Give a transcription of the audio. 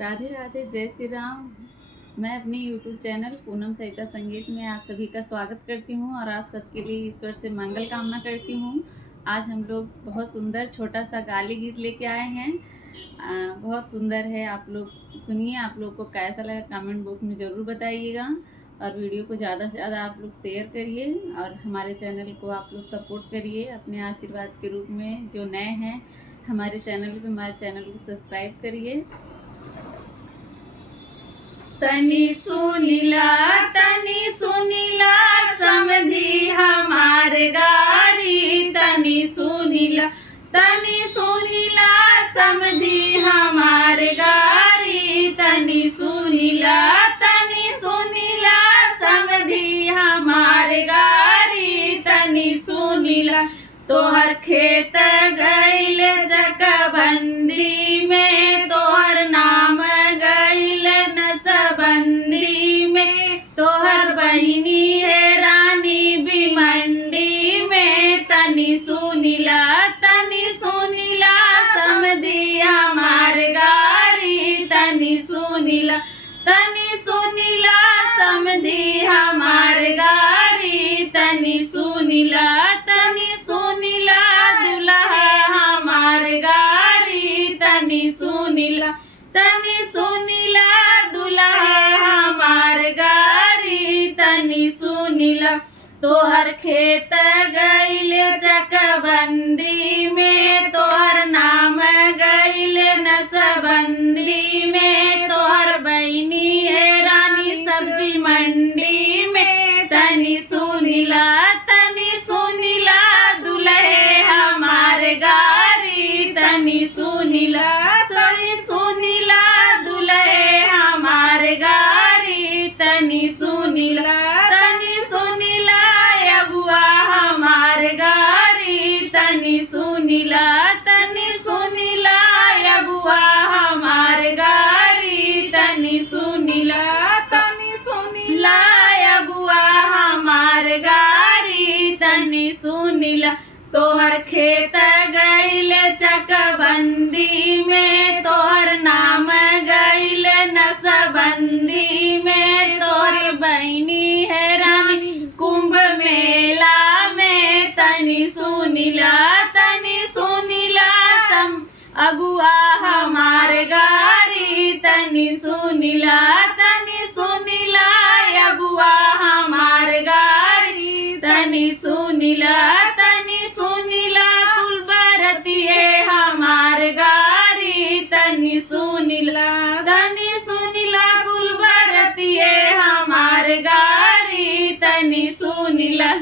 राधे राधे, जय श्री राम। मैं अपने YouTube चैनल पूनम सहिता संगीत में आप सभी का स्वागत करती हूँ और आप सबके लिए ईश्वर से मंगल कामना करती हूँ। आज हम लोग बहुत सुंदर छोटा सा गाली गीत लेके आए हैं। बहुत सुंदर है, आप लोग सुनिए। आप लोग को कैसा लगा कमेंट बॉक्स में ज़रूर बताइएगा और वीडियो को ज़्यादा से ज़्यादा आप लोग शेयर करिए और हमारे चैनल को आप लोग सपोर्ट करिए अपने आशीर्वाद के रूप में। जो नए हैं हमारे चैनल को सब्सक्राइब करिए। तनी सुनीला समधी हमार गारी, तनी सुनीला समधी हमार गारी, तनी सुनीला समधी हमार गारी, तनी सुनीला। तोहर खेत गइल जकबंदी में, तोहर नाम गइल नसबंदी में, तोहर बहिनी है रानी भिमंडी में। तनी सुनीला समधी हमार गारी, तनी सुनीला समधी हमार गारी, तनी सुनीला दुल्हा हमार गारी, तनी सुनीला दुल्हा हमार गारी, तनी सुनीला। तोहर खेत गइल चकबंदी में, तोहर नाम गइल नसबंदी में, तोहर बहिनी है रानी सब्जी मंडी में। तनी सुनीला दुल्हे हमार गारी, तनी सुनीला दुल्हे हमार गारी, तनी सुनीला अबुआ हमार गारी, तनी सुनीला अबुआ हमार गारी, तनी सुनीला अगुआ हमार गारी, तनी सुनीला। तोहर खेत गइल चकबंदी में, तोहर नाम गइल नसबंदी में, तोहर बहिनी है रानी कुंभ मेला में। तनी सुनीला अगुआ हमार गारी, तनी सुनीला अगुआ हमार गारी, तनी सुनीला कुल बरतिए हमार गारी, तनी सुनीला कुल बरतिए हमार गारी, तनी सुनीला।